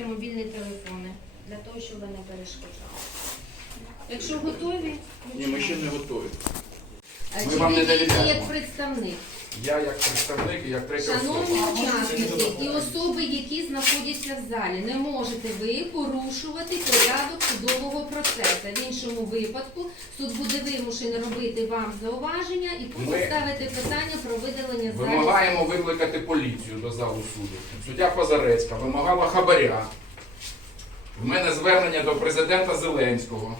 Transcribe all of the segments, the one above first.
виключити мобільні телефони для того, щоб не перешкоджали. Якщо готові, Ні, ми ще не готові. А Ми вам не довіряємо. як представник? Я як представник і як третя Шановні особа. учасники і особи, які знаходяться в залі, не можете ви порушувати порядок судового процесу. В іншому випадку суд буде вимушений робити вам зауваження і потім Ми ставити питання про видалення з залі. Вимагаємо викликати поліцію до залу суду. Суддя Позарецька вимагала хабаря. В мене звернення до президента Зеленського.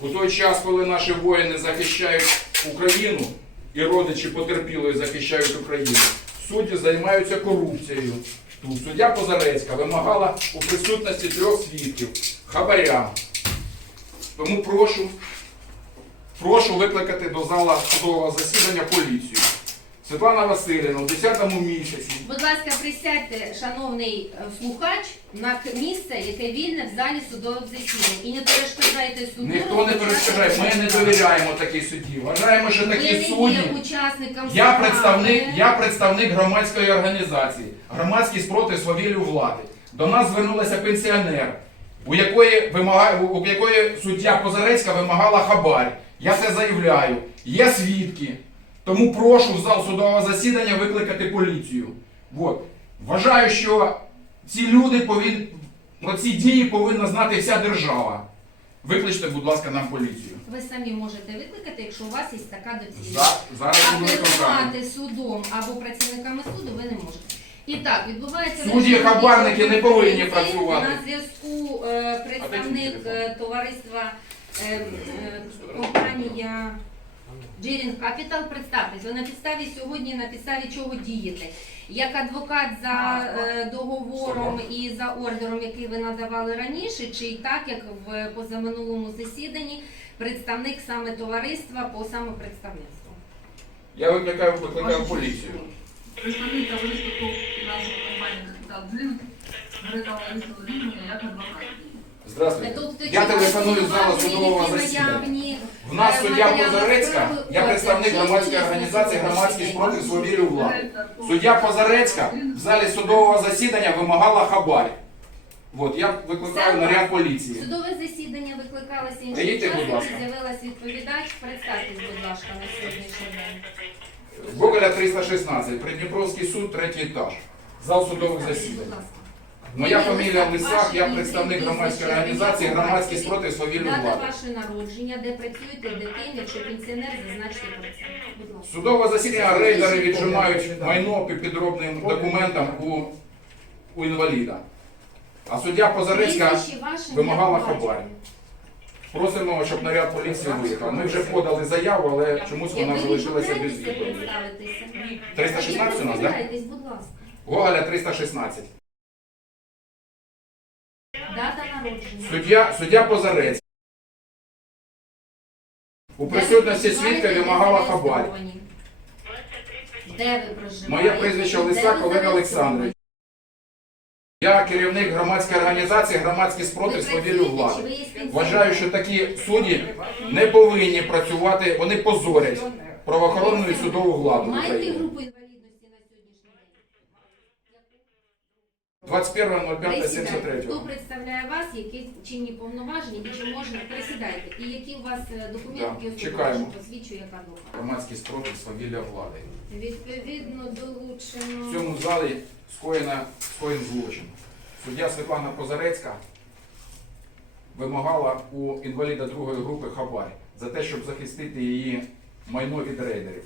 У той час, коли наші воїни захищають Україну і родичі потерпілої захищають Україну, судді займаються корупцією. Тут суддя Позарецька вимагала у присутності трьох свідків хабаря. Тому прошу, прошу викликати до зала судового засідання поліцію. Світлана Васильівна у 10 місяці Будь ласка, присядьте, шановний е, слухач, на к- місце, яке вільне в залі судових засідань. І не перешкоджайте суду. ніхто не перешкоджає. Ми не довіряємо такій судді. Вважаємо, що Ви не такі є судді. учасником Я справи. представник, я представник громадської організації, громадський спротив свавіллю влади. До нас звернулася пенсіонер, у якої вимагає, у якої суддя Позарецька вимагала хабар. Я це заявляю. Є свідки. Тому прошу в зал судового засідання викликати поліцію. От. Вважаю, що ці люди повинні, про ці дії повинна знати вся держава. Викличте, будь ласка, нам поліцію. Ви самі можете викликати, якщо у вас є така доцільність. За, зараз викликати. Апелювати судом або працівниками суду ви не можете. І так, відбувається... Судді хабарники не повинні працювати. На зв'язку е, представник телефон? е, товариства е, е, компанія Джерінг Capital, представтесь. Ви на підставі сьогодні на підставі чого дієте? Як адвокат за е, договором і за ордером, який ви надавали раніше, чи й так, як в позаминулому засіданні, представник саме товариства по самопредставництву? Я викликаю, викликаю поліцію. Представник товариства ТОВ фінансової компанії «Капітал Дзинк» передала Ларису Володимирівну як адвокат. Здравствуйте. Тобто, Я чи телефоную з залу судового засідання. наявні, В нас суддя Позарецька, я представник громадської організації сьогоднішній спротив свавіллю влади. Суддя Позарецька в залі судового засідання вимагала хабар. От, я викликаю наряд поліції. Судове засідання викликалося інші Приїдьте, будь ласка. з'явилась відповідач. Представтесь, будь ласка, на сьогоднішній день. Гоголя 316, Придніпровський суд, третій етаж. Зал судових Будь засідань. ласка. Моя фамілія Лисак, я представник громадської організації громадський спротив свавіллю Дата влади. ваше народження, де працюєте, де ким, якщо пенсіонер, зазначте про це. Будь ласка. Судове засідання рейдери віджимають майно під підробним документам у, у інваліда. А суддя Позарецька Прізвище ваше, вимагала хабар. просимо, щоб наряд поліції виїхав. Ми вже подали заяву, але чомусь вона Якби ви залишилася без відповіді. представитися. 316 у нас, так? Представляйтесь, будь ласка. Гоголя 316. Дата народження. Суддя, суддя Позарець. У присутності свідка вимагала хабар. Де ви проживаєте? Моє прізвище Лисак Олег? Олександрович. Я керівник громадської організації громадський спротив свавіллю влади. Вважаю, що такі судді не повинні працювати, вони позорять правоохоронну і судову владу України. групу інвалідності на сьогоднішній день? 21.05.73. Хто представляє вас, які чинні повноваження чи можна присідайте? І які у вас е, документи, Да, чекаємо. посвідчує як адвокат? Громадський спротив свавілля влади. Відповідно В долучено. цьому залі скоєна скоєн злочин. Суддя Світлана Позарецька вимагала у інваліда другої групи хабар за те, щоб захистити її майно від рейдерів,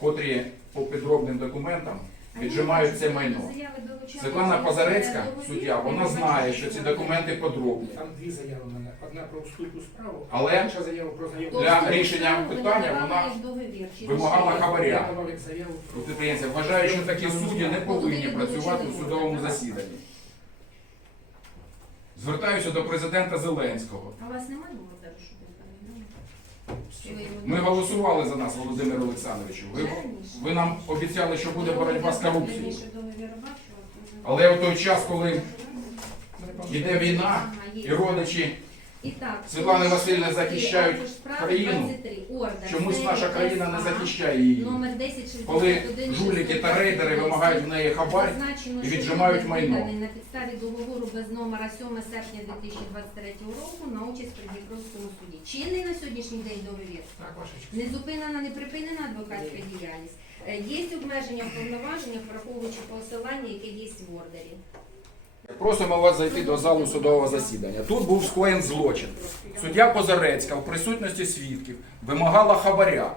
котрі по підробним документам віджимають це майно. Світлана Позарецька, суддя, вона знає, що ці документи подробні. Там дві заяви в мене. Одна про вступу справу, Але інша заява про заяву. для рішення питання вона вимагала хабаря. Давав як заяву про підприємців вважаю, що такі судді не повинні працювати у судовому засіданні. Звертаюся до президента Зеленського. А у вас немає володарю, щоб перевірили? Чи ви його Ми голосували за нас, Володимир Олександровичу. Ви, ви нам обіцяли, що буде боротьба з корупцією. Але в той час, коли йде війна і родичі Світлани Васильівни захищають країну. 23, ордер, Чомусь наша країна не захищає її. Номер 1061 Коли жуліки та рейдери вимагають в неї хабар, і віджимають майно. на підставі договору без номера 7 серпня 2023 року на участь при Дніпровському суді. Чинний на сьогоднішній день договір. Не зупинена, не припинена адвокатська діяльність. Е, Є обмеження в повноваженнях, враховуючи посилання, яке є в ордері. Просимо вас зайти до залу судового засідання. Тут був скоєн злочин. Суддя Позарецька в присутності свідків вимагала хабаря.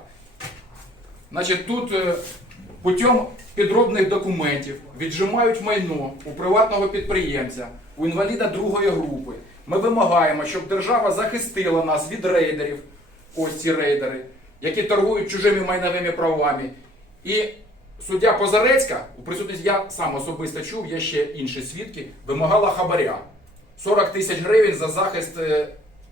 Значить, тут е, путем підробних документів віджимають майно у приватного підприємця, у інваліда другої групи. Ми вимагаємо, щоб держава захистила нас від рейдерів, ось ці рейдери, які торгують чужими майновими правами. І суддя Позарецька, у присутності я сам особисто чув, є ще інші свідки, вимагала хабаря. 40 тисяч гривень за захист е,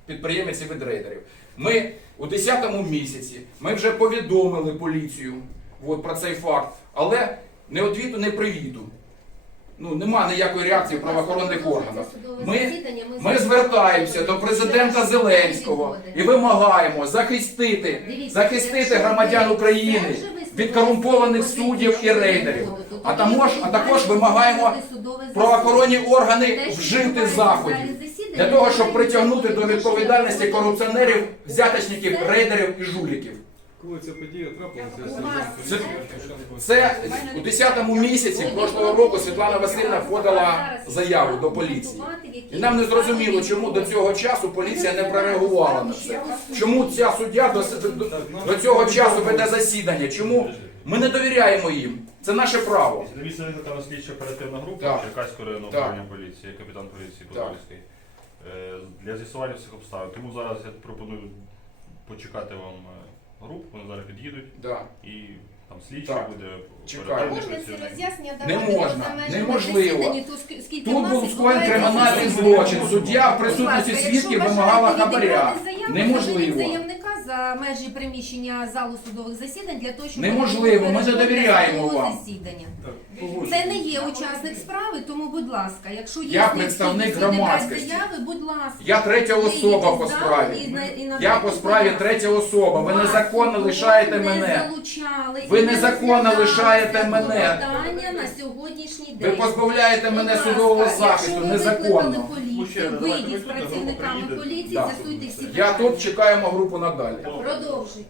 підприємців від рейдерів. Ми у 10 місяці ми вже повідомили поліцію от, про цей факт, але не одвіту, не привіту. Ну, нема ніякої реакції правоохоронних органів. Ми, ми звертаємося до президента Зеленського і вимагаємо захистити, захистити громадян України від корумпованих суддів і рейдерів. А також, а також вимагаємо правоохоронні органи вжити заходів для того, щоб притягнути до відповідальності корупціонерів, взяточників, рейдерів і жуліків. Коли ця подія трапилася, Це, це у 10 місяці кожного року Світлана Васильівна подала заяву до поліції. І нам не зрозуміло, чому до цього часу поліція не прореагувала на це. Чому ця суддя до, до, до цього часу веде засідання? Чому ми не довіряємо їм? Це наше право. На викликана слідча оперативна група Так. Черкаського районного Так. управління поліції, капітан поліції Подольський. Е, Для з'ясування всіх обставин. Тому зараз я пропоную почекати вам е, групу, вони зараз під'їдуть Да. і там слідчі Так. буде Чекаю. оперативний Можна ці працівник. роз'яснення Не давати можна, межами неможливо. засідання, то ск- скільки Тут нас був і скоєн буває кримінальний злочин. Суддя в присутності Будь ласка, свідків якщо вимагала хабаря. відібрати заяву, Неможливо. заявника за межі приміщення залу судових засідань для того, щоб Неможливо, ми не до довіряємо вам. засідання. Це не є учасник справи, тому, будь ласка, якщо є Я необхідність представник відібрати громадськості. заяви, будь ласка. Я третя особа по справі. і на- Я по справі третя особа. Ви незаконно лишаєте не мене. Ви незаконно лишаєте мене. Питання на сьогоднішній Ви день. позбавляєте мене Будь судового ласка, захисту якщо ви незаконно. викликали поліцію, Мужчина, давайте вийдіть з ви тут, а група працівниками приїде. поліції, Да. з'ясуйте всі Я питання. тут чекаємо групу надалі. Продовжуйте.